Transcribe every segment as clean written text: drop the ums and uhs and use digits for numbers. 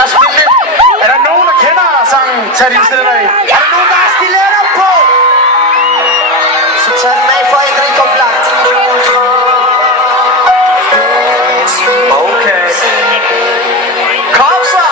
Lad os spille lidt. Er der nogen, der kender sangen? Tag din stiller af. Er der nogen, der har stiletter på? Så tag den af, for ikke rigtig oplagt. Okay. Kom så!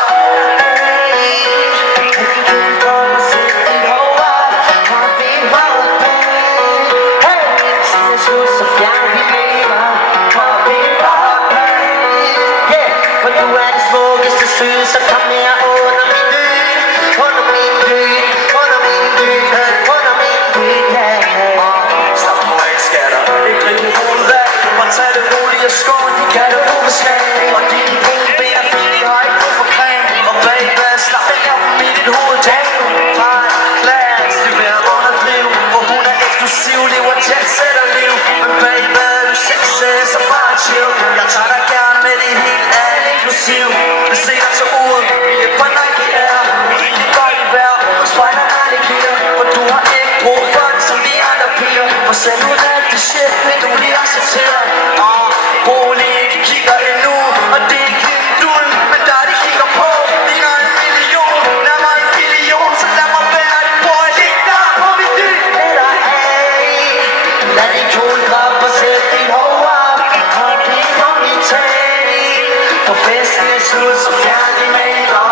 Så kom her under min dyn, under min dyn, under min dyn, under min dyn, yeah. Slap nu af, skatter. Ikke rigtig hovedet af. Bare tag det roligt og skål. De kan det på slag. Og dine brune ben er fine, de har ikke brug for creme. Og baby, slap af op i dit hoved. Hej, Klaas, det vil jeg underdrive. For hun er eksklusiv, lever jetsetter-liv. Men baby, du sexer, så bare chill. Jeg tager dig gerne med det helt alt inklusiv. Vi ser dig så ud i et par Nike Air. Rigtig godt i vejr, og spejler alle kilder. For du har ikke brug for det som de andre piger. For selv ud af det shit, vil du lige acceptere. Rolig, de kigger endnu, og det er ikke helt dul. Men der de kigger på, ligner en million. Nærmere en billion, så lad mig være det, boy. Læg der på mit dyn. Lad dig af, lad din kjole droppe og sæt din hår op. Hold din hånd i tag, for festen er slut, så fjern din makeup.